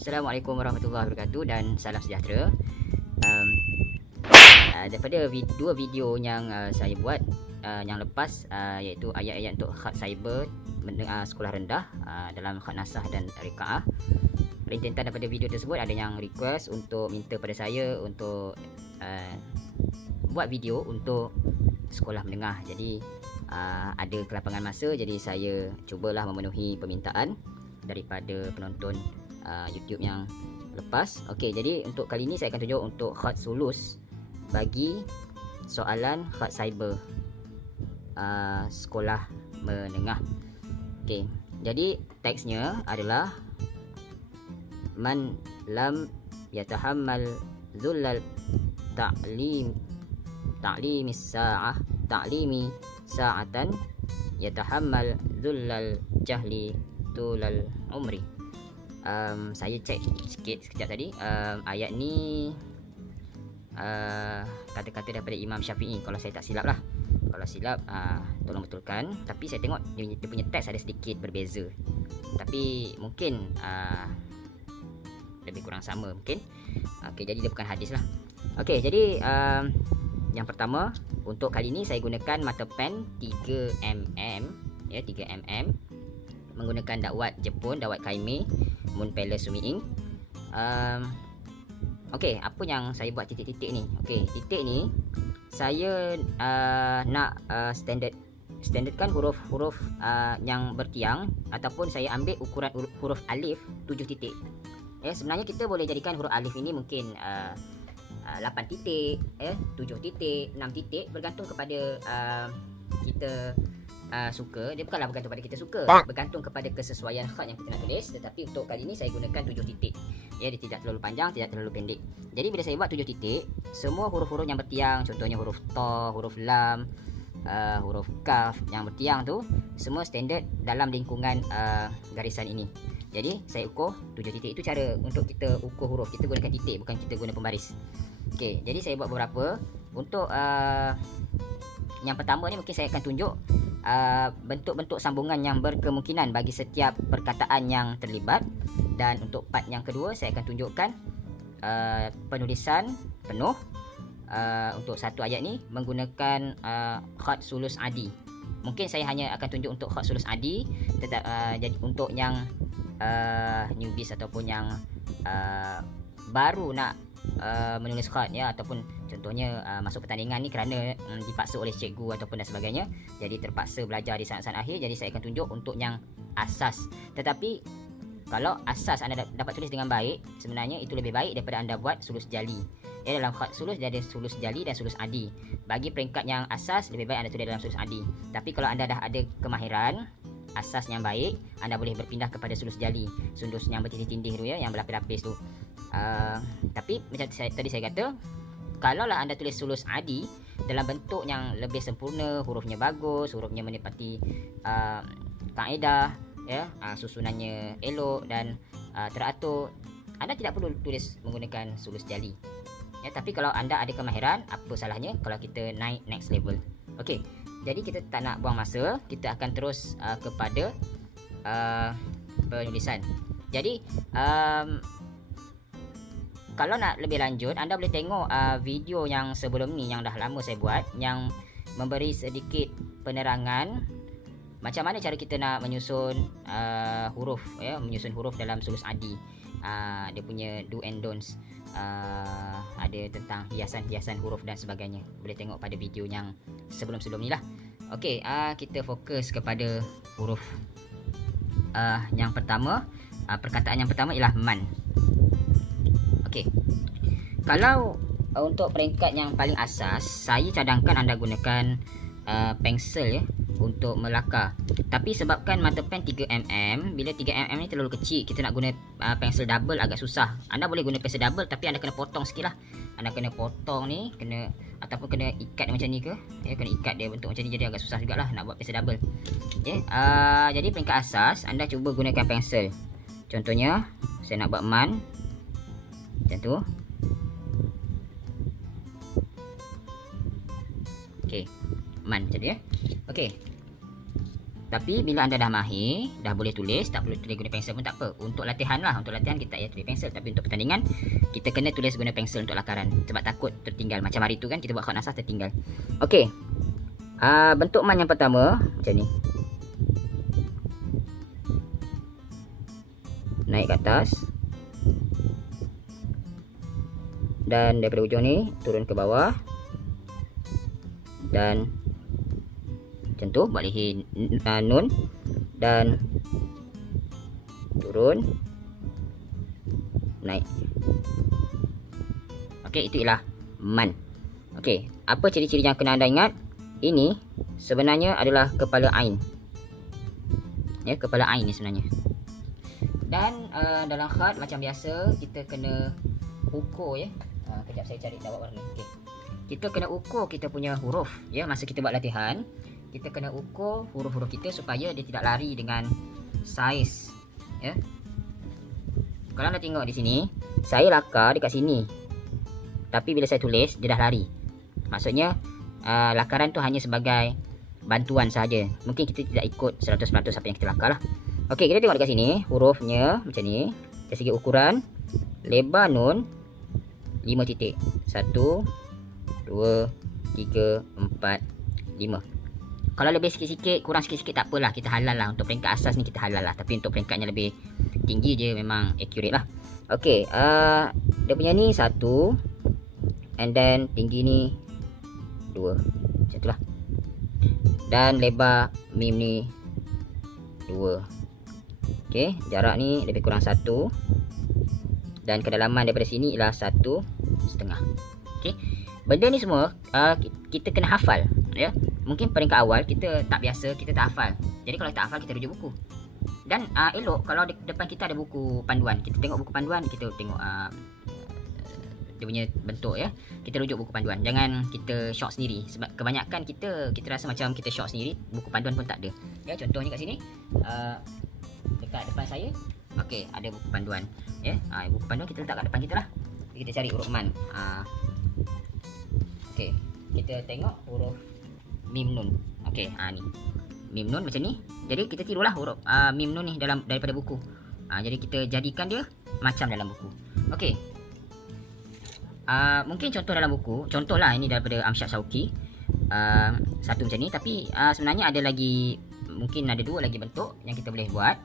Assalamualaikum warahmatullahi wabarakatuh dan salam sejahtera. um, Daripada dua video yang saya buat yang lepas, iaitu ayat-ayat untuk khat cyber sekolah rendah dalam khat nasah dan rikaah, rintangan daripada video tersebut ada yang request untuk minta pada saya untuk buat video untuk sekolah menengah. Jadi ada kelapangan masa, jadi saya cubalah memenuhi permintaan daripada penonton YouTube yang lepas. Okey, jadi untuk kali ini saya akan tunjuk untuk khat sulus bagi soalan khat cyber sekolah menengah. Okey, jadi teksnya adalah man lam yatahammal zullal ta'limi sa'atan yatahammal zullal jahli tulal umri. Saya cek sikit sekejap tadi. Ayat ni kata-kata daripada Imam Syafi'i kalau saya tak silap lah. Kalau silap tolong betulkan. Tapi saya tengok dia punya teks ada sedikit berbeza, tapi mungkin lebih kurang sama mungkin. Okey, jadi dia bukan hadis lah. Okey, jadi yang pertama, untuk kali ni saya gunakan mata pen 3mm ya, 3mm, menggunakan dakwat Jepun, dakwat Kaimei Moon Palace Sumiing. Okey, apa yang saya buat titik-titik ni? Okey, titik ni saya nak standardkan huruf-huruf yang bertiang, ataupun saya ambil ukuran huruf alif 7 titik. Ya, sebenarnya kita boleh jadikan huruf alif ini mungkin 8 titik, 7 titik, 6 titik, bergantung kepada kita suka. Dia bukanlah bergantung pada kita suka, bergantung kepada kesesuaian khat yang kita nak tulis. Tetapi untuk kali ini saya gunakan 7 titik. Ya, dia tidak terlalu panjang, tidak terlalu pendek. Jadi bila saya buat 7 titik, semua huruf-huruf yang bertiang, contohnya huruf ta, huruf lam, huruf kaf yang bertiang tu, semua standard dalam lingkungan garisan ini. Jadi saya ukur 7 titik. Itu cara untuk kita ukur huruf. Kita gunakan titik, bukan kita guna pembaris. Okey, jadi saya buat beberapa. Untuk yang pertama ni mungkin saya akan tunjuk bentuk-bentuk sambungan yang berkemungkinan bagi setiap perkataan yang terlibat. Dan untuk part yang kedua saya akan tunjukkan penulisan penuh untuk satu ayat ni menggunakan khat sulus adi. Mungkin saya hanya akan tunjuk untuk khat sulus adi, jadi untuk yang newbies ataupun yang baru nak menulis khat ya, ataupun contohnya masuk pertandingan ni kerana dipaksa oleh cikgu ataupun dan sebagainya, jadi terpaksa belajar di saat-saat akhir. Jadi saya akan tunjuk untuk yang asas. Tetapi kalau asas anda dapat tulis dengan baik, sebenarnya itu lebih baik daripada anda buat sulus jali. Ya, dalam khat sulus dia ada sulus jali dan sulus adi. Bagi peringkat yang asas, lebih baik anda tulis dalam sulus adi. Tapi kalau anda dah ada kemahiran asas yang baik, anda boleh berpindah kepada sulus jali, sulus yang bertindih-tindih tu ya, yang berlapis-lapis tu. Tapi macam tadi saya kata, kalaulah anda tulis sulus adi dalam bentuk yang lebih sempurna, hurufnya bagus, hurufnya menepati kaedah ya, susunannya elok dan teratur, anda tidak perlu tulis menggunakan sulus jali ya. Tapi kalau anda ada kemahiran, apa salahnya kalau kita naik next level. Okey, jadi kita tak nak buang masa, kita akan terus kepada penulisan. Jadi kalau nak lebih lanjut, anda boleh tengok video yang sebelum ni yang dah lama saya buat, yang memberi sedikit penerangan macam mana cara kita nak menyusun huruf ya, menyusun huruf dalam sulus adi. Dia punya do and don'ts, ada tentang hiasan-hiasan huruf dan sebagainya. Boleh tengok pada video yang sebelum-sebelum ni lah. Okey, kita fokus kepada huruf yang pertama. Perkataan yang pertama ialah man. Okey, kalau untuk peringkat yang paling asas, saya cadangkan anda gunakan pensel ya untuk melakar. Tapi sebabkan mata pen 3mm, bila 3mm ni terlalu kecil, kita nak guna pensel double agak susah. Anda boleh guna pensel double, tapi anda kena potong sikit lah. Anda kena potong ni, ataupun kena ikat macam ni ke ya, kena ikat dia bentuk macam ni, jadi agak susah jugalah nak buat pensel double. Okay, jadi peringkat asas anda cuba gunakan pensel. Contohnya saya nak buat man macam tu. Okey, man macam ni ya. Okey, Tapi bila anda dah mahir, dah boleh tulis, tak perlu tulis guna pensel pun tak apa. Untuk latihan lah, untuk latihan kita tak payah tulis pensel. Tapi untuk pertandingan, kita kena tulis guna pensel untuk lakaran. Sebab takut tertinggal. Macam hari tu kan, kita buat khot asas tertinggal. Okey. Bentuk man yang pertama, macam ni. Naik ke atas. Dan daripada ujung ni, turun ke bawah. Dan macam tu, buat leher nun. Dan turun, naik. Okey, itu ialah man. Okey, apa ciri-ciri yang kena anda ingat? Ini sebenarnya adalah kepala ain. Ya, kepala ain ni sebenarnya. Dan dalam khat macam biasa, kita kena ukur ya. Kejap saya cari dapat warna. Okey. Kita kena ukur kita punya huruf ya, masa kita buat latihan. Kita kena ukur huruf-huruf kita supaya dia tidak lari dengan saiz ya. Kalau anda tengok di sini, saya lakar dekat sini. Tapi bila saya tulis, dia dah lari. Maksudnya lakaran tu hanya sebagai bantuan saja. Mungkin kita tidak ikut 100% apa yang kita lakar lah. Okey, kita tengok dekat sini, hurufnya macam ni. Dari segi ukuran, lebar nun 5 titik. 1 2 3 4 5. Kalau lebih sikit-sikit, kurang sikit-sikit tak apalah, kita halal lah. Untuk peringkat asas ni kita halal lah. Tapi untuk peringkatnya lebih tinggi je memang accurate lah. Okey, dia punya ni 1. And then tinggi ni 2. Macam tu lah. Dan lebar mim ni 2. Okey, jarak ni lebih kurang 1. Dan kedalaman daripada sini ialah 1,5. Okey, benda ni semua kita kena hafal ya. Mungkin peringkat awal kita tak biasa, kita tak hafal. Jadi kalau tak hafal, kita rujuk buku. Dan elok kalau depan kita ada buku panduan. Kita tengok buku panduan, kita tengok dia punya bentuk ya. Kita rujuk buku panduan. Jangan kita short sendiri. Sebab kebanyakan kita rasa macam kita short sendiri, buku panduan pun tak ada. Ya, contohnya kat sini dekat depan saya, okey, ada buku panduan ya. Buku panduan kita letak kat depan kita lah. Kita cari huruf man. Okey, kita tengok huruf mim nun. Okey, ni. Mim nun macam ni. Jadi kita tirulah huruf mim nun ni daripada buku. Jadi kita jadikan dia macam dalam buku. Okey. Mungkin contoh dalam buku, contohlah ini daripada Amsyad Syauqi. Satu macam ni, tapi sebenarnya ada lagi, mungkin ada 2 lagi bentuk yang kita boleh buat.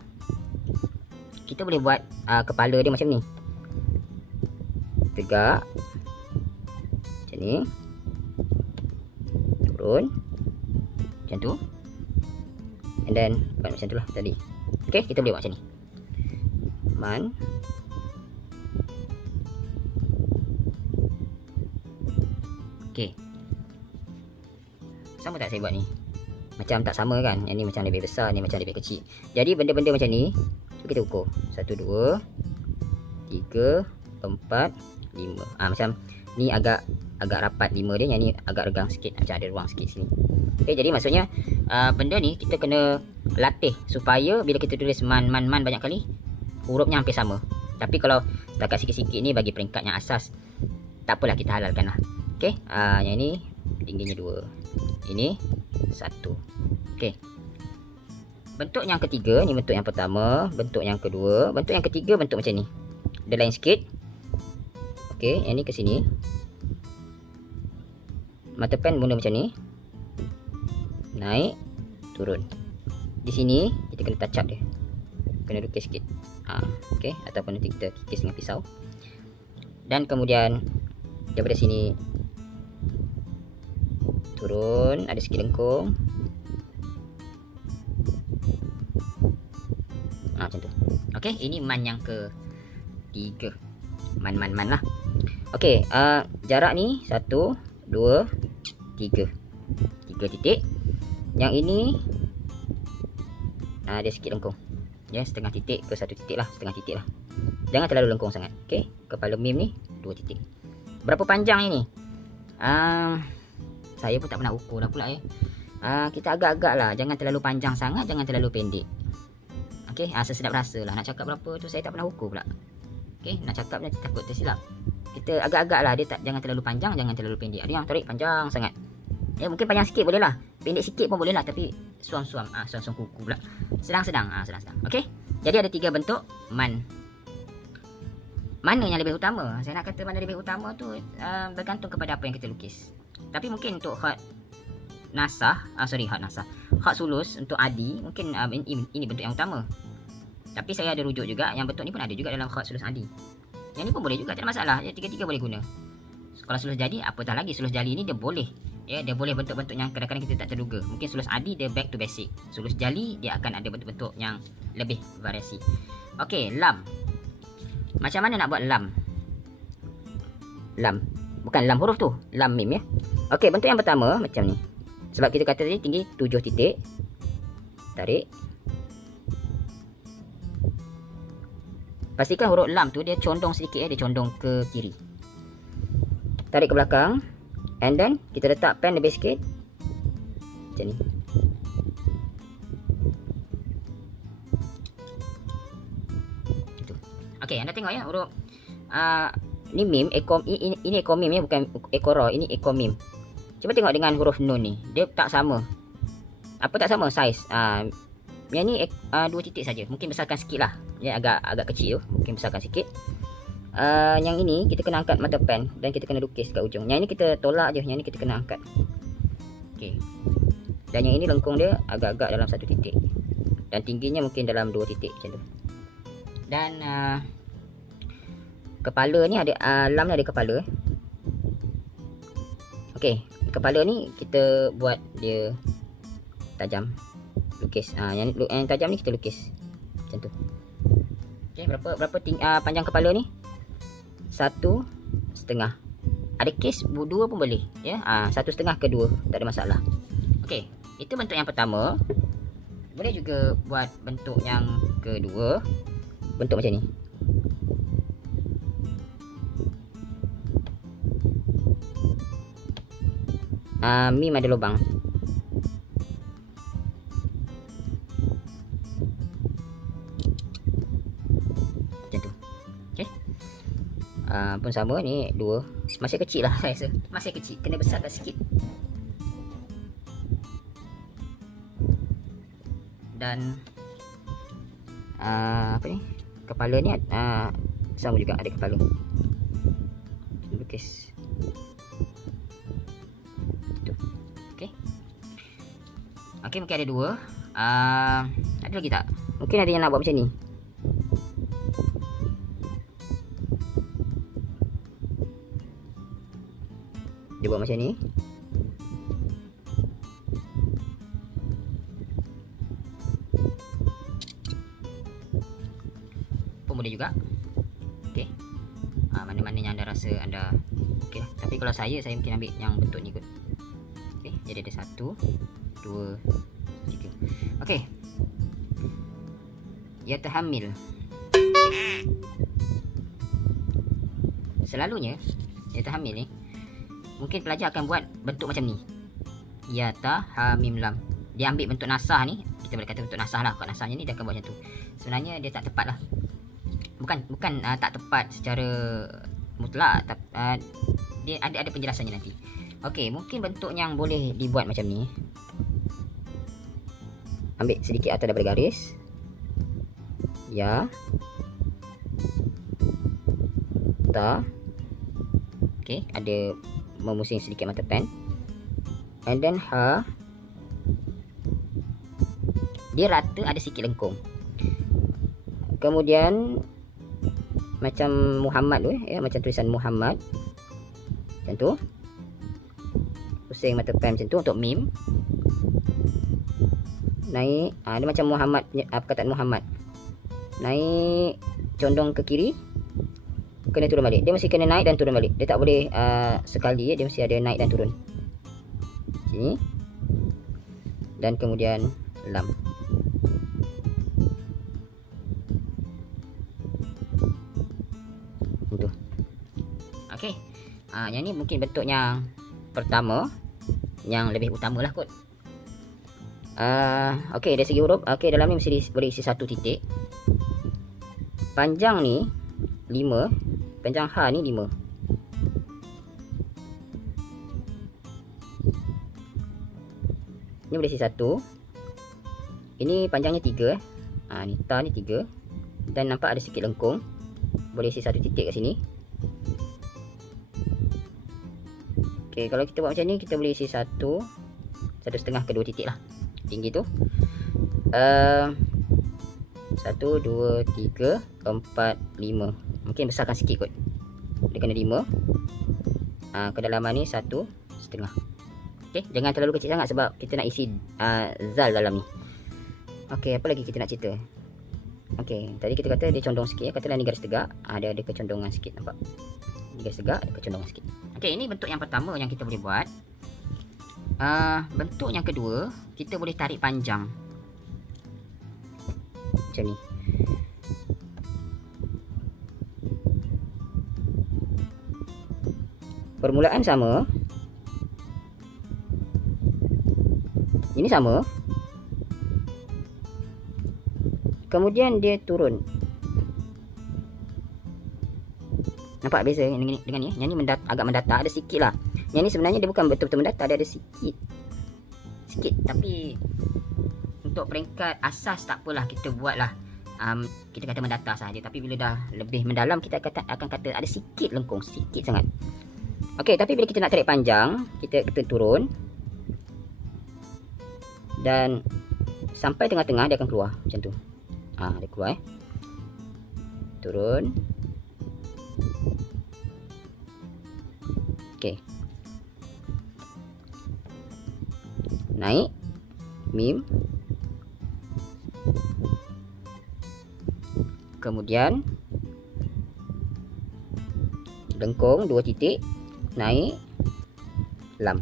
Kita boleh buat kepala dia macam ni. Tegak. Macam ni. Turun. Macam tu. And then buat macam tu lah tadi. Okay, kita boleh buat macam ni. Man. Okay, sama tak saya buat ni? Macam tak sama kan? Yang ni macam lebih besar, ni macam lebih kecil. Jadi benda-benda macam ni kita ukur. 1, 2 3 4 5. Macam ni agak rapat 5 dia, yang ni agak regang sikit, macam ada ruang sikit sini. Okay, jadi maksudnya benda ni kita kena latih supaya bila kita tulis man banyak kali, hurufnya hampir sama. Tapi kalau setakat sikit-sikit ni bagi peringkat yang asas, tak apalah, kita halalkan lah. Okay, yang ni tingginya 2, ini 1. Okay, bentuk yang ketiga ni bentuk yang pertama, bentuk yang kedua, bentuk yang ketiga bentuk macam ni. Dia lain sikit. Okay, yang ni ke sini. Mata pen mula macam ni. Naik, turun. Di sini kita kena touch up dia. Kena lukis sikit. Okay, ataupun nanti kita kikis dengan pisau. Dan kemudian daripada sini turun, ada sikit lengkung. Macam tu. Okay, ini man yang ke-3. Man lah. Okay, jarak ni 1, 2, 3. 3 titik. Yang ini ada sikit lengkung. Ya, setengah titik ke 1 titik lah, setengah titik lah. Jangan terlalu lengkung sangat. Okay, kepala mim ni 2 titik. Berapa panjang ini? Saya pun tak pernah ukur dah pula ya. Kita agak-agak lah, jangan terlalu panjang sangat, jangan terlalu pendek. Okay, sesedap rasa lah. Nak cakap berapa tu saya tak pernah ukur pula. Okay, nak cakap nanti takut tersilap. Kita agak-agak lah, dia jangan terlalu panjang, jangan terlalu pendek. Ada yang tarik panjang sangat. Ya, mungkin panjang sikit boleh lah, pendek sikit pun boleh lah. Tapi suam-suam. Suam-suam kuku pula. Sedang-sedang. Sedang-sedang. Okey. Jadi ada 3 bentuk man. Mana yang lebih utama? Saya nak kata mana lebih utama tu bergantung kepada apa yang kita lukis. Tapi mungkin untuk khat nasah, khat sulus untuk adi, mungkin ini bentuk yang utama. Tapi saya ada rujuk juga, yang bentuk ni pun ada juga dalam khat sulus adi. Yang ni pun boleh juga, tak ada masalah. Ya, tiga-tiga boleh guna. Kalau sulus jadi, apatah lagi, sulus jali ni dia boleh. Ya, dia boleh bentuk-bentuk yang kadang-kadang kita tak terduga. Mungkin sulus adi dia back to basic. Sulus jali dia akan ada bentuk-bentuk yang lebih variasi. Okey, lam. Macam mana nak buat lam? Lam. Bukan lam huruf tu. Lam mim ya. Okey, bentuk yang pertama macam ni. Sebab kita kata tadi tinggi 7 titik. Tarik. Pastikan huruf lam tu dia condong sedikit dia condong ke kiri. Tarik ke belakang. And then kita letak pen lebih sikit. Macam ni. Okey, anda tengok ya huruf ni mim, ini ekor mim ya, bukan ekor ra, ini ekor mim. Cuba tengok dengan huruf nun ni, dia tak sama. Apa tak sama saiz? Yang ni 2 titik saja, mungkin besarkan sikit lah. Ya, agak kecil tu, mungkin besarkan sikit. Yang ini kita kena angkat mata pen dan kita kena lukis kat ujung. Yang ini kita tolak je, yang ini kita kena angkat. Okey. Dan yang ini lengkung dia agak-agak dalam 1 titik. Dan tingginya mungkin dalam 2 titik macam tu. Dan kepala ni ada lam ni ada kepala. Okey, kepala ni kita buat dia tajam. Lukis. Yang tajam ni kita lukis. Macam tu. Okey, berapa panjang kepala ni? 1,5. Ada kes 2 pun boleh, ya. 1,5 ke 2, tak ada masalah. Okey, itu bentuk yang pertama. Boleh juga buat bentuk yang kedua. Bentuk macam ni. Mim ada lubang. Macam tu. Okey. Pun sama ni 2. Masih kecil lah saya rasa. Masih kecil, kena besarkan sikit. Dan apa ni? Kepala ni sama juga, ada kepala. Lukis. Okey. Okey, mungkin ada 2. Ada lagi tak? Mungkin ada yang nak buat macam ni. Dia buat macam ni. Boleh juga. Okey. Mana-mana yang anda rasa anda okey lah. Tapi kalau saya mungkin ambil yang bentuk ni kot. Okey, jadi ada 1 2 3. Okey. Yatahammil. Selalunya yatahammil ni mungkin pelajar akan buat bentuk macam ni. Yatahammim lam. Dia ambil bentuk nasah ni, kita boleh kata bentuk nasah lah. Kat nasahnya ni dia akan buat macam tu. Sebenarnya dia tak tepat lah. Bukan tak tepat secara mutlak, dia ada penjelasannya nanti. Okey, mungkin bentuk yang boleh dibuat macam ni. Ambil sedikit atas daripada garis. Ya. Ta. Okey, ada memusing sedikit mata pen. And then ha. Dia rata, ada sikit lengkung. Kemudian macam Muhammad tu ya, macam tulisan Muhammad. Macam tu. Pusing mata pen macam tu untuk mim. Naik, dia macam Muhammad, perkataan Muhammad. Naik condong ke kiri. Kena turun balik. Dia mesti kena naik dan turun balik. Dia tak boleh sekali ya, dia mesti ada naik dan turun. Sini. Dan kemudian lam. Itu. Okey. Yang ni mungkin bentuk yang pertama, yang lebih utama lah kot. Okey, dari segi huruf, okey, dalam ni mesti boleh isi 1 titik. Panjang ni 5, panjang ha ni 5. Ni boleh isi 1. Ini panjangnya 3 ni tar ni 3. Dan nampak ada sikit lengkung. Boleh isi satu titik kat sini. Okey, kalau kita buat macam ni, kita boleh isi 1.5 ke 2 titik lah. Tinggi tu 1, 2, 3, 4, 5. Mungkin besarkan sikit kot. Dia kena 5. Kedalaman ni 1.5. Okey, jangan terlalu kecil sangat sebab kita nak isi zal dalam ni. Okey, apa lagi kita nak cerita? Okey, tadi kita kata dia condong sikit ya. Katalah ni garis tegak, ada kecondongan sikit, nampak? Ni garis tegak, ada kecondongan sikit. Okey, ini bentuk yang pertama yang kita boleh buat. Bentuk yang kedua, kita boleh tarik panjang. Macam ni. Permulaan sama. Ini sama. Kemudian dia turun. Nampak beza dengan ni? Yang ni agak mendatar, ada sikit lah. Yang ni sebenarnya dia bukan betul-betul mendatar, dia ada sikit. Tapi untuk peringkat asas tak apalah, kita buat lah. Kita kata mendatar sahaja. Tapi bila dah lebih mendalam, kita akan kata ada sikit lengkung, sikit sangat. Okey, tapi bila kita nak tarik panjang, kita turun. Dan sampai tengah-tengah dia akan keluar macam tu. Dia keluar turun. Okey. Naik mim. Kemudian lengkung 2 titik, naik lam.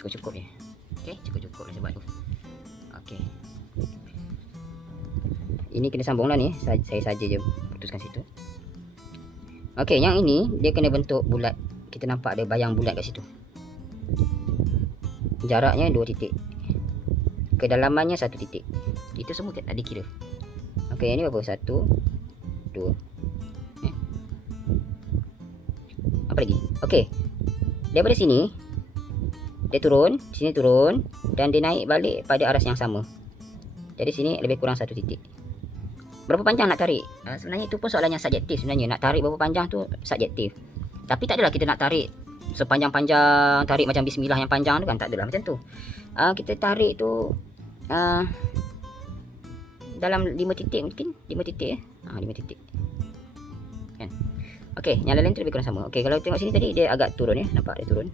Cukup-cukup je. Okey, cukup-cukup dah sebab tu. Okey. Ini kena sambung lah ni. Saya saja je putuskan situ. Okey, yang ini dia kena bentuk bulat. Kita nampak ada bayang bulat kat situ. Jaraknya 2 titik. Kedalamannya 1 titik. Itu semua tak ada kira. Okey, ini berapa? 1, 2. Apa lagi? Okey. Daripada sini dia turun, sini turun, dan dia naik balik pada aras yang sama. Jadi sini lebih kurang 1 titik. Berapa panjang nak tarik? Sebenarnya itu pun soalan yang subjektif sebenarnya. Nak tarik berapa panjang tu subjektif. Tapi tak adalah kita nak tarik sepanjang-panjang, tarik macam bismillah yang panjang tu kan, tak adalah macam tu. Kita tarik tu dalam 5 titik mungkin, 5 titik 5 titik. Kan? Okey, yang lain tu lebih kurang sama. Okey, kalau tengok sini tadi dia agak turun ya, nampak dia turun.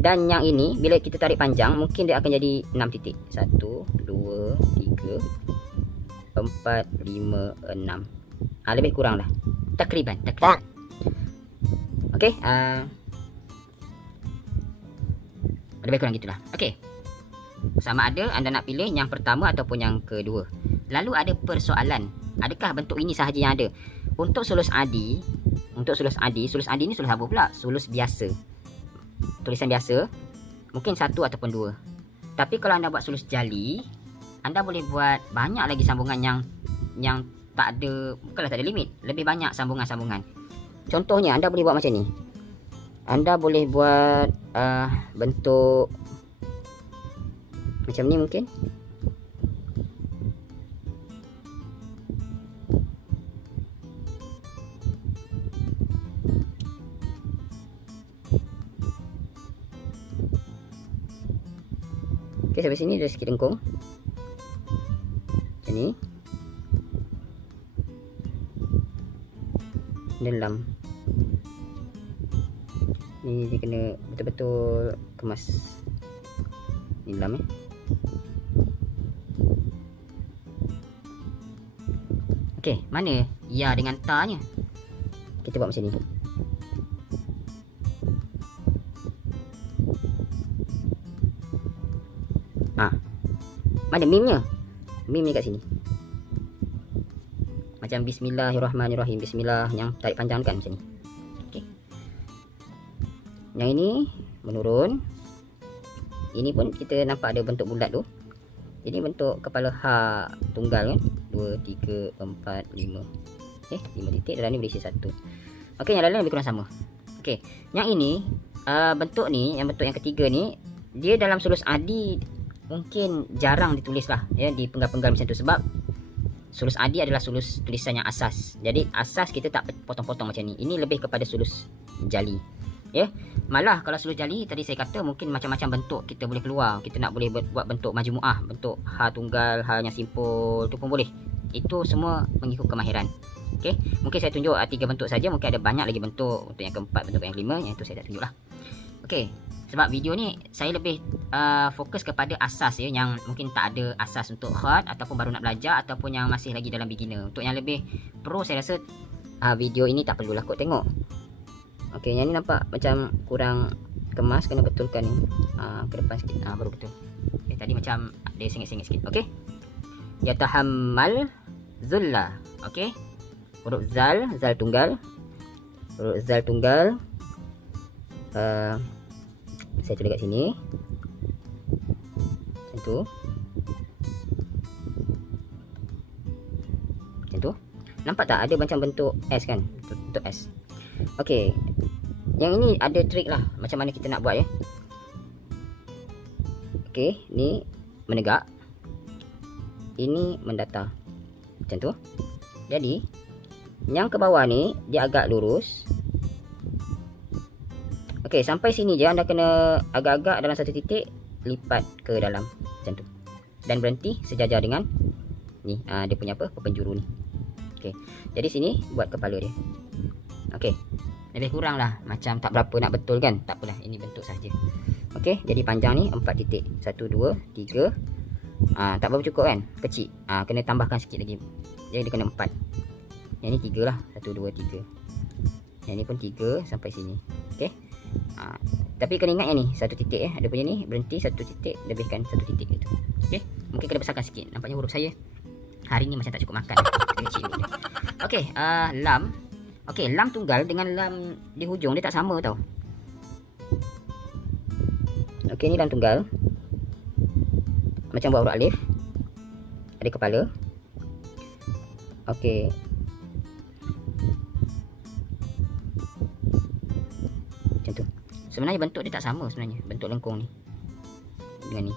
Dan yang ini bila kita tarik panjang, mungkin dia akan jadi 6 titik. 1, 2, 3, 4, 5, 6. Lebih kurang lah. Takriban. Okey, lebih kurang gitulah. Okey. Sama ada anda nak pilih yang pertama ataupun yang kedua. Lalu ada persoalan, adakah bentuk ini sahaja yang ada? Untuk sulus adi ni sulus apa pula? Sulus biasa. Tulisan biasa, mungkin 1 ataupun 2. Tapi kalau anda buat sulus jali, anda boleh buat banyak lagi sambungan yang tak ada, bukanlah tak ada limit, lebih banyak sambungan-sambungan. Contohnya anda boleh buat macam ni. Anda boleh buat bentuk macam ni mungkin. Okey, sampai sini ada sikit lengkung. Macam ni. Dalam. Ni dia kena betul-betul kemas. Ni dalam Okey, mana ya dengan ta-nya? Kita buat macam ni. Mana mimnya? Mim ni kat sini. Macam bismillahirrahmanirrahim. Bismillah yang tarik panjang kan macam ni. Okey. Yang ini menurun. Ini pun kita nampak ada bentuk bulat tu. Ini bentuk kepala H tunggal kan. 2, 3, 4, 5. Okey, 5 titik, dalam ni berisi 1. Okey, yang lain lebih kurang sama. Okey, yang ini bentuk ni, yang bentuk yang ketiga ni, dia dalam sulus adi mungkin jarang ditulis lah ya, di penggal-penggal macam tu, sebab sulus adi adalah sulus tulisan yang asas. Jadi asas kita tak potong-potong macam ni. Ini lebih kepada sulus jali. Ya, malah kalau sulus jali tadi saya kata mungkin macam-macam bentuk kita boleh keluar. Kita nak boleh buat bentuk majmuah, bentuk H tunggal, H yang simpul, tu pun boleh. Itu semua mengikut kemahiran. Okey, mungkin saya tunjuk 3 bentuk saja, mungkin ada banyak lagi bentuk, untuk yang keempat, bentuk yang kelima, yang itu saya tak tunjuklah. Okey, sebab video ni saya lebih fokus kepada asas ya, yang mungkin tak ada asas untuk khat ataupun baru nak belajar ataupun yang masih lagi dalam beginner. Untuk yang lebih pro saya rasa video ini tak perlulah kot tengok. Okey, yang ni nampak macam kurang kemas, kena betulkan ni. Ke depan sikit. Baru betul. Okey, tadi macam dia sengit-sengit sikit. Okey. Yatahammal zulla. Okey. Huruf zal, zal tunggal. Huruf zal tunggal. Saya tulis kat sini. Macam tu. Macam tu. Nampak tak ada macam bentuk S kan? Bentuk S. Okey. Yang ini ada trik lah macam mana kita nak buat ya. Okey, ni menegak. Ini mendatar. Macam tu. Jadi, yang ke bawah ni dia agak lurus. Okey, sampai sini je anda kena agak-agak dalam satu titik, lipat ke dalam macam tu. Dan berhenti sejajar dengan ni, dia punya apa? Penjuru ni. Okey. Jadi sini buat kepala dia. Okey. Lebih kurang lah, macam tak berapa nak betul kan. Tak apalah, ini bentuk saja. Okey, jadi panjang ni 4 titik. 1, 2, 3. Tak berapa cukup kan? Kecil. Kena tambahkan sikit lagi. Jadi dia kena 4. Yang ni 3 lah. 1, 2, 3. Yang ni pun 3 sampai sini. Okey. Tapi kena ingat yang ni 1 titik ya. Ada punya ni berhenti 1 titik, lebihkan 1 titik gitu. Okey. Mungkin kena besarkan sikit. Nampaknya huruf saya hari ni macam tak cukup makan. Kecil ni. Okey, lam. Okey, lam tunggal dengan lam di hujung dia tak sama tau. Okey, ni lam tunggal. Macam buat huruf alif. Ada kepala. Okey. Macam tu. Sebenarnya bentuk dia tak sama sebenarnya, bentuk lengkung ni dengan ni.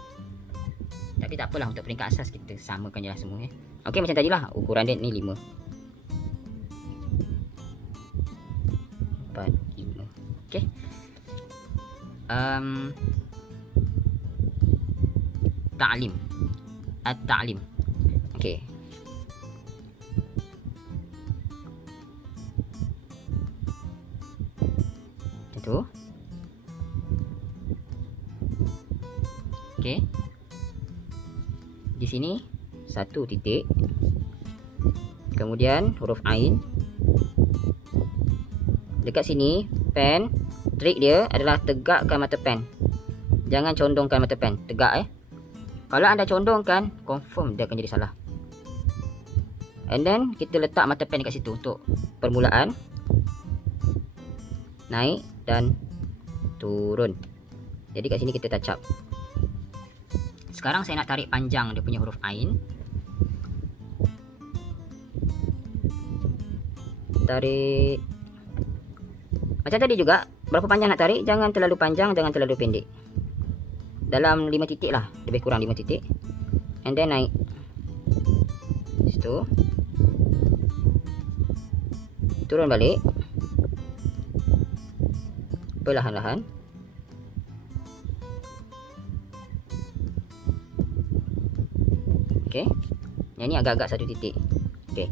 Tapi tak apalah, untuk peringkat asas kita samakan je lah semua ya. Okey, macam tadilah, ukuran dia ni 5. 4, 5. Okey. Ta'lim. At-ta'lim. Okey. Macam tu. Okey. Di sini 1 titik. Kemudian huruf ain. Dekat sini pen, trik dia adalah tegakkan mata pen. Jangan condongkan mata pen, tegak Kalau anda condongkan, confirm dia akan jadi salah. And then kita letak mata pen dekat situ untuk permulaan. Naik dan turun. Jadi kat sini kita touch up. Sekarang saya nak tarik panjang dia punya huruf ain. Tarik macam tadi juga. Berapa panjang nak tarik? Jangan terlalu panjang, jangan terlalu pendek. Dalam 5 titik lah, lebih kurang 5 titik. And then naik situ, turun balik perlahan-lahan. Okey. Yang ni agak-agak 1 titik. Okey.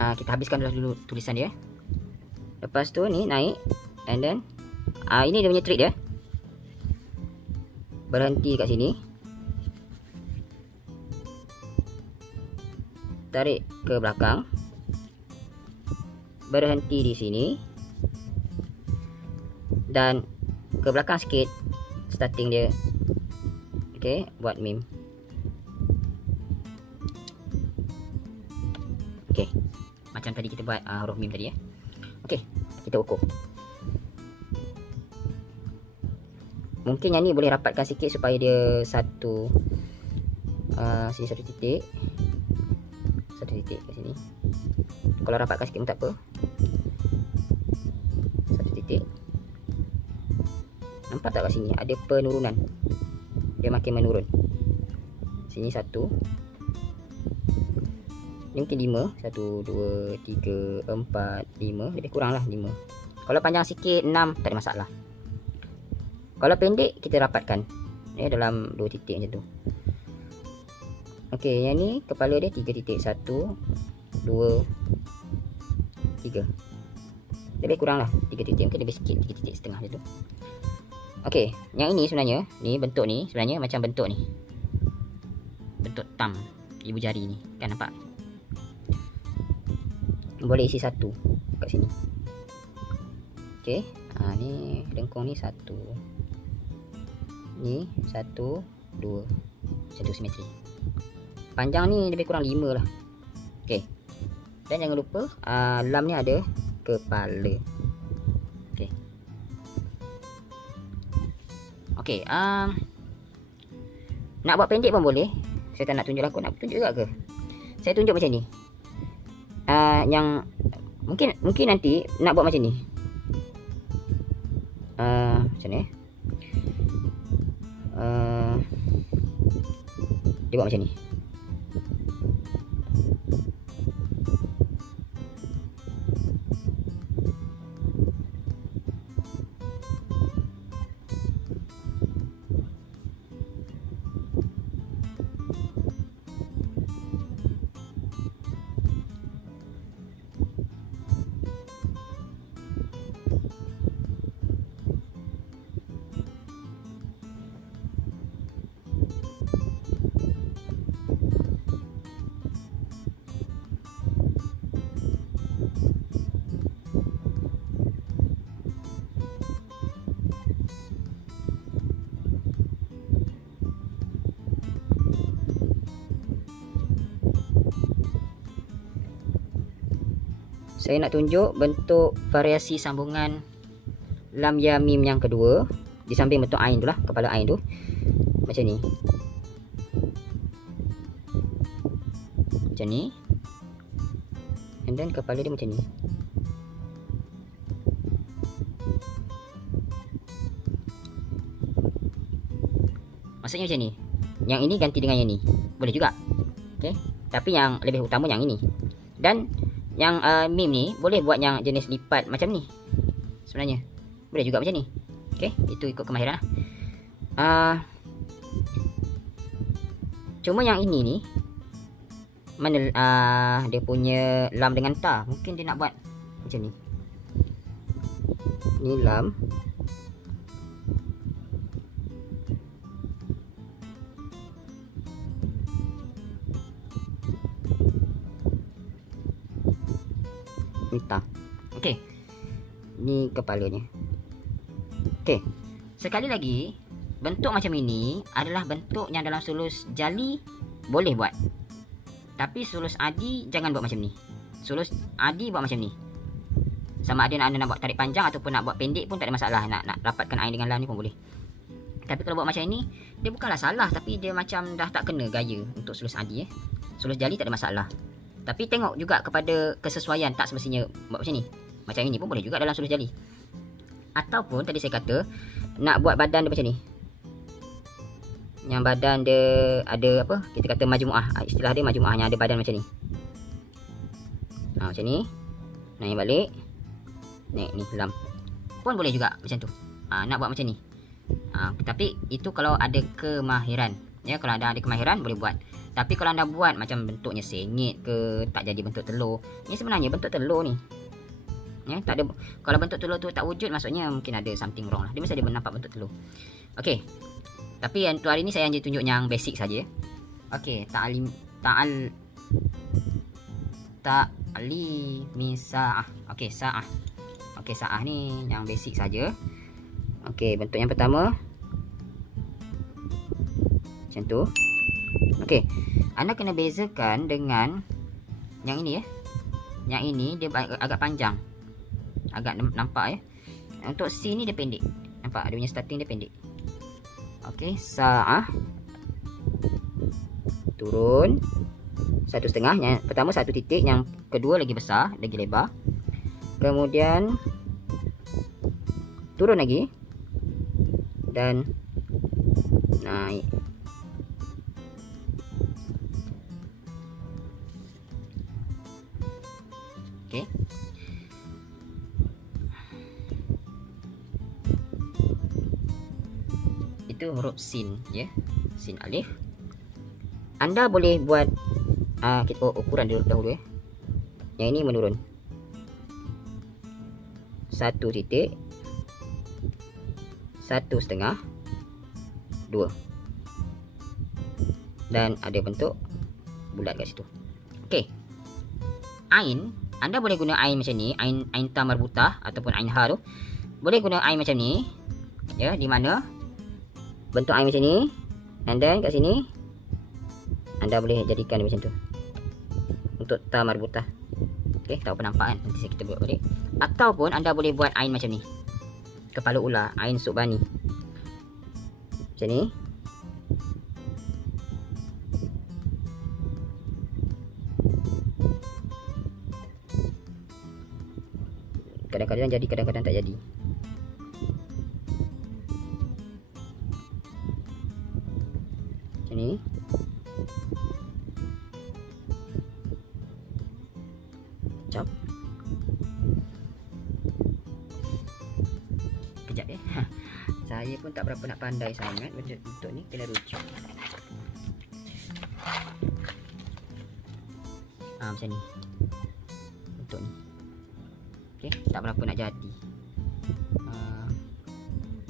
Kita habiskan dulu tulisan dia. Lepas tu ni naik. And then ini dia punya trik dia. Berhenti kat sini. Tarik ke belakang. Berhenti di sini. Dan ke belakang sikit. Starting dia. Okey, buat mim. Okey. Macam tadi kita buat huruf mim tadi ya. Okey, kita ukur. Mungkin yang ni boleh rapatkan sikit supaya dia satu Sini satu titik kat sini. Kalau rapatkan sikit pun tak apa. Satu titik. Nampak tak kat sini ada penurunan, dia makin menurun. Sini satu, ni mungkin 5. 1, 2, 3, 4, 5. Lebih kurang lah 5. Kalau panjang sikit 6, tak ada masalah. Kalau pendek kita rapatkan dalam 2 titik macam tu. Okey, yang ni kepala dia 3 titik. 1, 2, 3. Lebih kurang lah 3 titik, mungkin lebih sikit 3 titik setengah macam tu. Okey, yang ini sebenarnya, ni bentuk ni sebenarnya macam bentuk ni, bentuk thumb, ibu jari ni, kan nampak? Boleh isi satu kat sini. Okey, ni lengkung ni satu, ni 1, 2, satu simetri. Panjang ni lebih kurang 5 lah. Okey, dan jangan lupa lam ni ada kepala. Okey. Okey, nak buat pendek pun boleh. Saya tak nak tunjuk, aku nak tunjuk juga ke? Saya tunjuk macam ni. Yang mungkin nanti nak buat macam ni. Macam ni. Dia buat macam ni. Saya nak tunjuk bentuk variasi sambungan lam ya mim yang kedua di samping bentuk ain tu lah, kepala ain tu macam ni. Macam ni. And then kepala dia macam ni. Maksudnya macam ni. Yang ini ganti dengan yang ni. Boleh juga. Okey. Tapi yang lebih utama yang ini. Dan yang mim ni boleh buat yang jenis lipat macam ni. Sebenarnya boleh juga macam ni. Okey, itu ikut kemahiran lah. Cuma yang ini ni mana dia punya lam dengan ta. Mungkin dia nak buat macam ni. Ni lam. Entah. Okey. Ni kepalanya. Okey. Sekali lagi, bentuk macam ini adalah bentuk yang dalam sulus jali boleh buat. Tapi sulus adi jangan buat macam ni. Sulus adi buat macam ni. Sama ada anda nak buat tarik panjang ataupun nak buat pendek pun tak ada masalah. Nak rapatkan ain dengan lam ni pun boleh. Tapi kalau buat macam ini, dia bukanlah salah, tapi dia macam dah tak kena gaya untuk sulus adi. Sulus jali tak ada masalah. Tapi tengok juga kepada kesesuaian, tak semestinya buat macam ni. Macam ini pun boleh juga dalam sulus jali. Ataupun tadi saya kata nak buat badan dia macam ni. Yang badan dia ada apa? Kita kata majmuah. Istilah dia majmuah yang ada badan macam ni. Macam ni. Naik balik. Naik ni lam. Pun boleh juga macam tu. Nak buat macam ni. Tapi itu kalau ada kemahiran. Ya, kalau ada kemahiran boleh buat. Tapi kalau anda buat macam bentuknya sengit ke, tak jadi bentuk telur. Ni sebenarnya bentuk telur ni. Ya, tak ada. Kalau bentuk telur tu tak wujud, maksudnya mungkin ada something wrong lah. Dia mesti ada nampak bentuk telur. Okey. Tapi untuk hari ni saya hanya tunjuk yang basic saja. Okey, ta'limi sa'ah. Okey, sa'ah. Okey, sa'ah ni yang basic saja. Okey, bentuk yang pertama macam tu. Okey, anda kena bezakan dengan yang ini ya. Yang ini dia agak panjang. Agak nampak ya. Untuk C ni dia pendek. Nampak dia punya starting dia pendek. Okey, sa'ah. Tu turun 1,5. Yang pertama 1 titik, yang kedua lagi besar, lagi lebar. Kemudian turun lagi dan naik. Okey. Itu huruf sin, ya. Sin alif. Anda boleh buat kita ukuran dahulu ya. Yang ini menurun 1 titik, 1,5, 2, dan ada bentuk bulat kat situ. Okey. Ain, anda boleh guna ain macam ni, ain ta marbutah ataupun ain ha tu. Boleh guna ain macam ni, ya, di mana bentuk ain macam ni, and then kat sini anda boleh jadikan macam tu untuk ta marbutah. Okey, tahu penampakan, nanti kita buat balik. Ataupun anda boleh buat ain macam ni, kepala ular, ain subani macam ni. Kadang-kadang jadi, kadang-kadang tak jadi. Macam ni. Cap. Kejap ya. Saya pun tak berapa nak pandai sangat untuk ni, kena rujuk. Macam ni. Untuk ni. Okey, tak berapa nak jadi.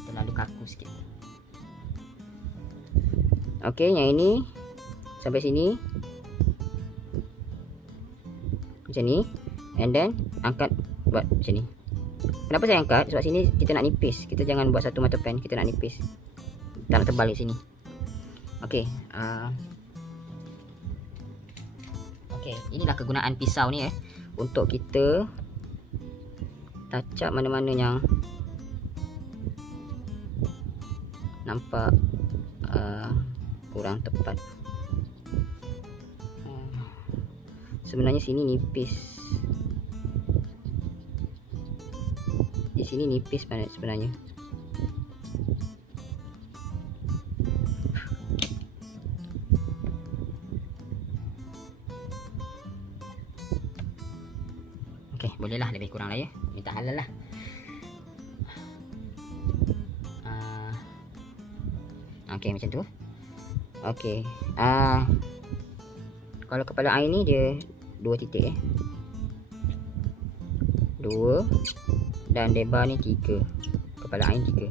Terlalu kaku sikit. Okey, yang ini sampai sini. Macam ni. And then angkat buat macam ni. Kenapa saya angkat? Sebab sini kita nak nipis. Kita jangan buat satu mata pen, kita nak nipis. Tak nak tebal kat sini. Okey, okey, inilah kegunaan pisau ni untuk kita tacap mana-mana yang nampak kurang tepat. Sebenarnya sini nipis, di sini nipis sebenarnya. Okey, bolehlah lebih kurang lah ya. Minta halal lah. Okey, macam tu. Okey. Kalau kepala air ni dia 2 titik 2, dan lebar ni 3. Kepala air 3.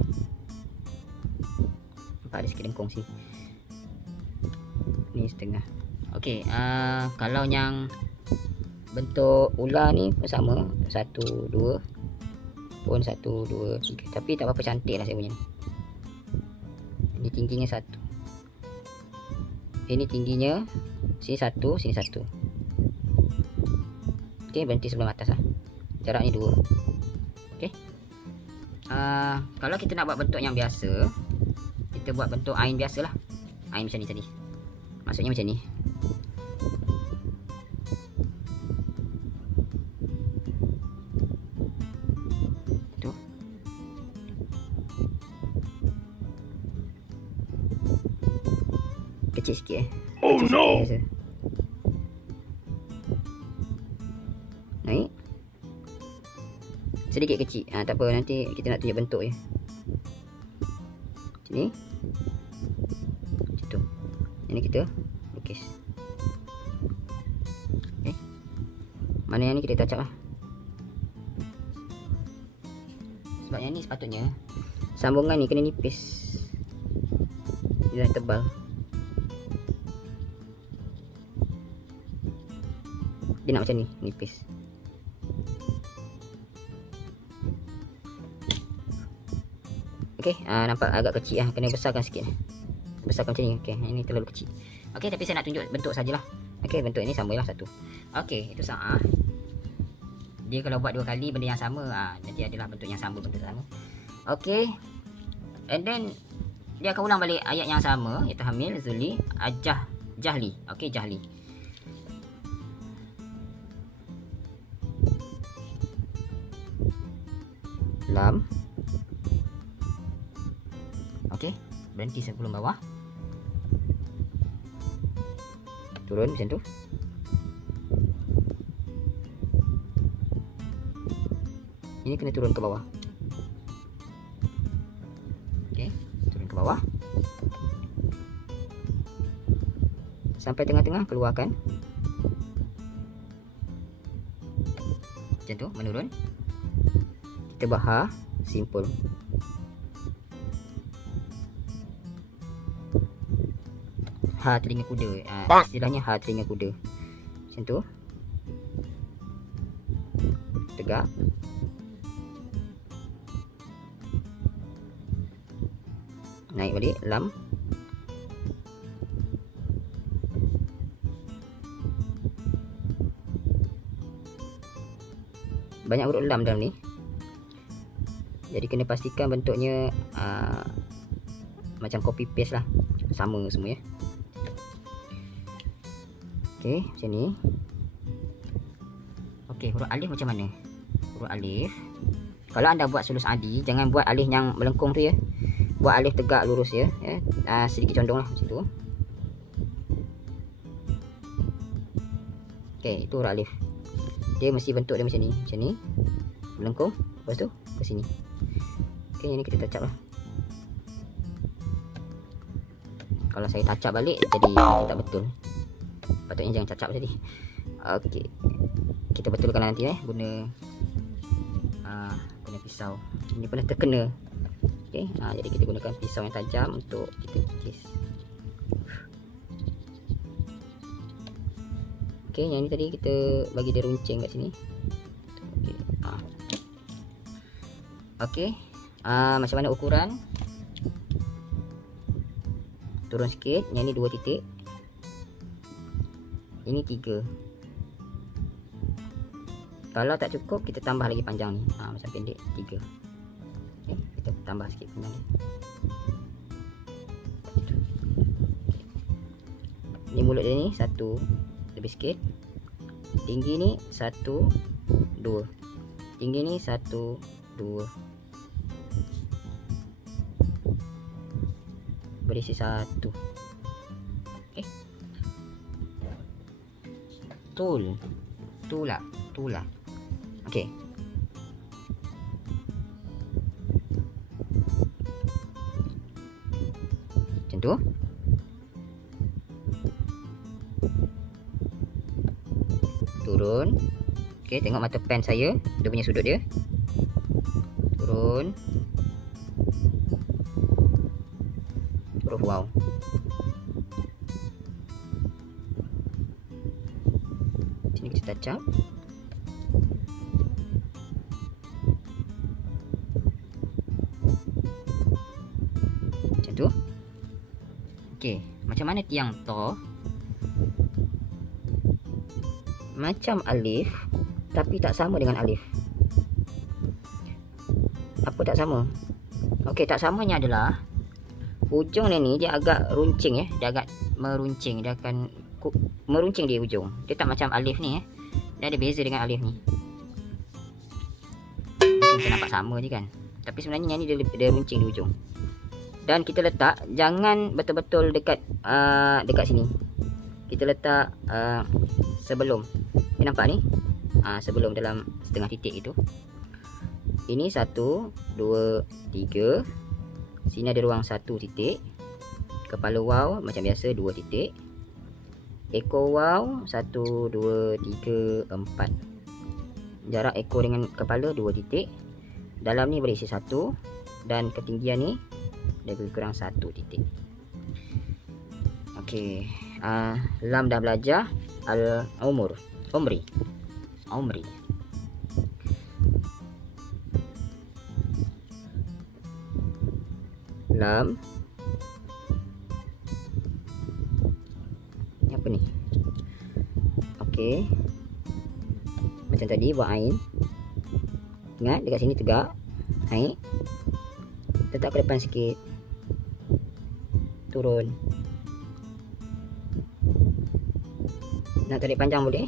Nampak ada sikit lengkung sini. Ni setengah. Okey, kalau yang bentuk ular ni pun sama, 1, 2 pun 1, 2, 3. Tapi tak berapa cantik lah saya punya ni. Ini tingginya 1. Ini tingginya sini 1, sini 1. Okey, berhenti sebelum atas lah. Jarak ni 2. Okey. Kalau kita nak buat bentuk yang biasa, kita buat bentuk ain biasa lah. Ain macam ni tadi. Maksudnya macam ni. Tu. Kecil sikit Oh kecil no. sikit je. Naik. Sedikit kecil. Tak apa, nanti kita nak tunjuk bentuk je. Macam ni. Macam tu. Ini kita lukis. Okay. Mana yang ni kita touch up lah. Sebab yang ni sepatutnya sambungan ni kena nipis. Dia dah tebal. Dia nak macam ni, nipis. Okey, nampak agak kecil lah, kena besarkan sikit. Besarkan macam ni. Okey, ini terlalu kecil. Okey, tapi saya nak tunjuk bentuk sajalah. Okey, bentuk ini samalah satu. Okey, itu sama. Dia kalau buat 2 kali benda yang sama, nanti adalah bentuk yang sama, bentuk sama. Okey. And then dia akan ulang balik ayat yang sama, iaitu hamil, zuli, ajah, Jahli. Okey, Jahli. Lam. Okey, berhenti sebelum bawah. Turun macam tu. Ini kena turun ke bawah. Okey, turun ke bawah. Sampai tengah-tengah, keluarkan. Macam tu, menurun. Kita bahar, simple. Ha telinga kuda. Istilahnya ha telinga kuda. Macam tu. Tegak. Naik balik, lam. Banyak huruf lam dalam ni. Jadi kena pastikan bentuknya macam copy paste lah. Sama semua ya. Okey, macam ni. Okey, huruf alif macam mana? Huruf alif. Kalau anda buat sulus adi, jangan buat alif yang melengkung tu ya. Buat alif tegak lurus ya. Sedikit condong lah macam tu. Okey, itu huruf alif. Dia mesti bentuk dia macam ni. Macam ni. Melengkung. Lepas tu ke sini. Okey, yang ni kita touch up lah. Kalau saya touch up balik, jadi tak betul. Patutnya jangan cacap tadi. Okey, kita betulkan nanti guna pisau. Ini pernah terkena. Okey, jadi kita gunakan pisau yang tajam untuk kita kikis. Okey, yang ni tadi kita bagi dia runcing kat sini. Okey, okey, macam mana ukuran? Turun sikit. Yang ni 2 titik. Ini 3. Kalau tak cukup, kita tambah lagi panjang ni. Macam pendek 3. Okay, kita tambah sikit panjang ni. Ini mulut dia ni 1 lebih sikit. Tinggi ni 1, 2. Tinggi ni 1, 2. Berisi 1. Tulah. Okey. Macam tu. Turun. Okey, tengok mata pen saya, dia punya sudut dia. Turun. Huruf waw. Sini kita touch up. Macam tu. Okey, macam mana tiang to? Macam alif, tapi tak sama dengan alif. Apa tak sama? Okey, tak samanya adalah ujung ni dia agak runcing ya. Dia agak meruncing. Dia akan meruncing di ujung. Dia tak macam alif ni Dia ada beza dengan alif ni. Mungkin kita nampak sama je kan. Tapi sebenarnya yang ni dia runcing di ujung. Dan kita letak, jangan betul-betul dekat sini. Kita letak sebelum. Kita nampak ni? Sebelum dalam setengah titik itu. Ini 1, 2, 3. Sini ada ruang 1 titik. Kepala waw macam biasa 2 titik. Ekor waw 1, 2, 3, 4. Jarak ekor dengan kepala 2 titik. Dalam ni berisi 1. Dan ketinggian ni lebih kurang 1 titik. Okey, lam dah belajar. Umri. Lam. Ni apa ni? Okey. Macam tadi buat ain. Ingat dekat sini tegak. Naik. Letak ke depan sikit. Turun. Nak tarik panjang boleh.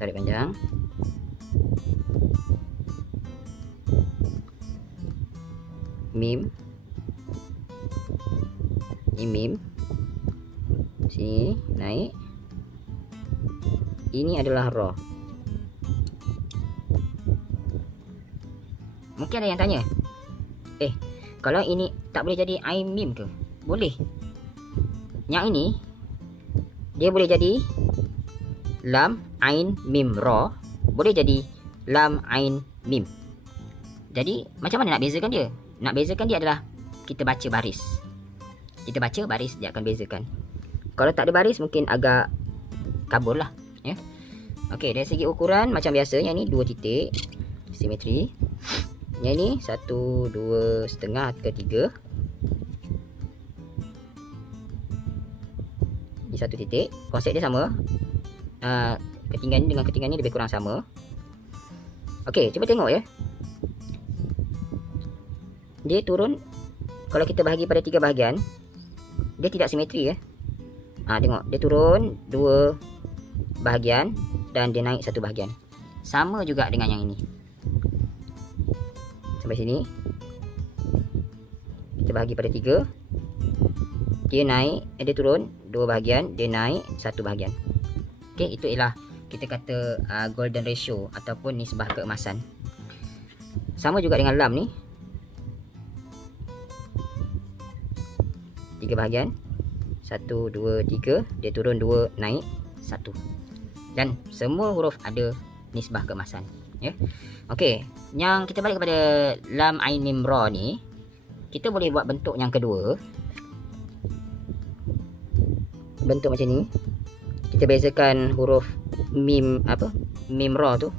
Tarik panjang. Mim. Ini mim. Sini naik. Ini adalah ra. Mungkin ada yang tanya, kalau ini tak boleh jadi ain mim ke? Boleh. Yang ini dia boleh jadi lam ain mim ra, boleh jadi lam ain mim. Jadi macam mana nak bezakan dia? Nak bezakan dia adalah kita baca baris. Kita baca baris, dia akan bezakan. Kalau tak ada baris mungkin agak kabur lah, ya. Okey, dari segi ukuran macam biasa, yang ni 2 titik simetri. Yang ni 1, 2, setengah ke 3. Di 1 titik. Konsep dia sama. Ketinggian ni dengan ketinggian ni lebih kurang sama. Okey, cuba tengok ya. Dia turun, kalau kita bahagi pada 3 bahagian, dia tidak simetri ya. Tengok, dia turun 2 bahagian dan dia naik 1 bahagian. Sama juga dengan yang ini. Sampai sini kita bahagi pada 3. Dia naik, dia turun 2 bahagian, dia naik 1 bahagian. Okey, itu ialah kita kata golden ratio ataupun nisbah keemasan. Sama juga dengan lam ni. 3 bahagian, 1, 2, 3, dia turun 2, naik 1. Dan semua huruf ada nisbah keemasan, ya. Okey, yang kita balik kepada lam ain mim ra ni, kita boleh buat bentuk yang kedua. Bentuk macam ni. Kita bezakan huruf mim mim ra tu.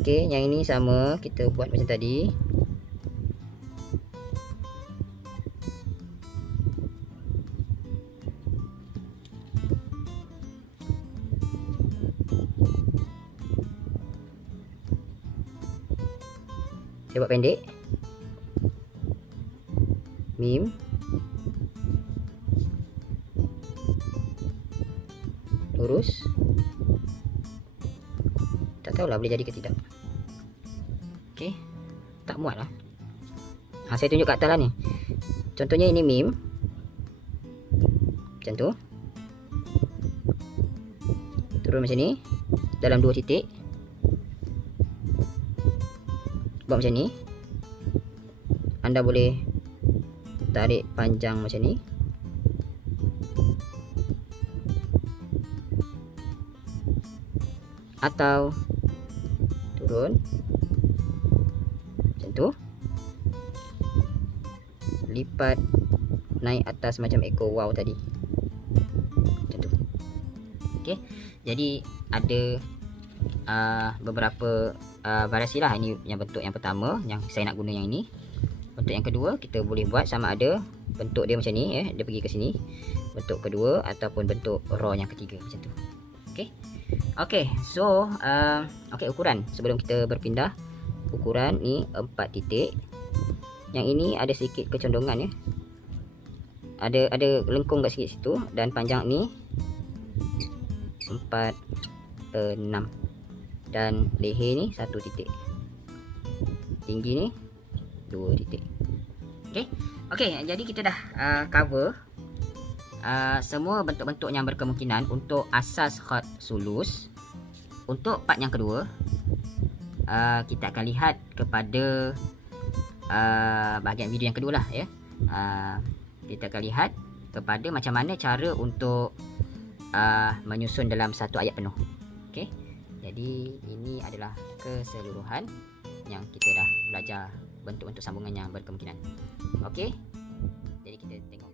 Okey, yang ini sama, kita buat macam tadi. Saya buat pendek. Mim. Lurus. Tak tahulah boleh jadi ke tidak. Okey. Tak muat lah. Saya tunjuk kat atas lah ni. Contohnya ini mim. Macam tu. Turun macam ni. Dalam 2 titik. Buat macam ni. Anda boleh tarik panjang macam ni. Atau turun macam tu. Lipat naik atas macam ekor wow tadi. Macam tu. Okey. Jadi ada beberapa variasi lah. Ini yang bentuk yang pertama yang saya nak guna yang ini. Bentuk yang kedua kita boleh buat sama ada bentuk dia macam ni ya, dia pergi ke sini. Bentuk kedua ataupun bentuk ra yang ketiga macam tu. Okey. Okey, so okey, ukuran sebelum kita berpindah. Ukuran ni 4 titik. Yang ini ada sedikit kecondongan ya. Ada lengkung kat sikit situ, dan panjang ni 4, 6. Dan leher ni 1 titik. Tinggi ni 2 titik. Okey. Okey, jadi kita dah cover semua bentuk-bentuk yang berkemungkinan untuk asas khat sulus. Untuk part yang kedua, kita akan lihat kepada bahagian video yang kedua lah ya. Kita akan lihat kepada macam mana cara untuk menyusun dalam satu ayat penuh. Okey. Jadi ini adalah keseluruhan yang kita dah belajar bentuk-bentuk sambungan yang berkemungkinan. Okey. Jadi kita tengok.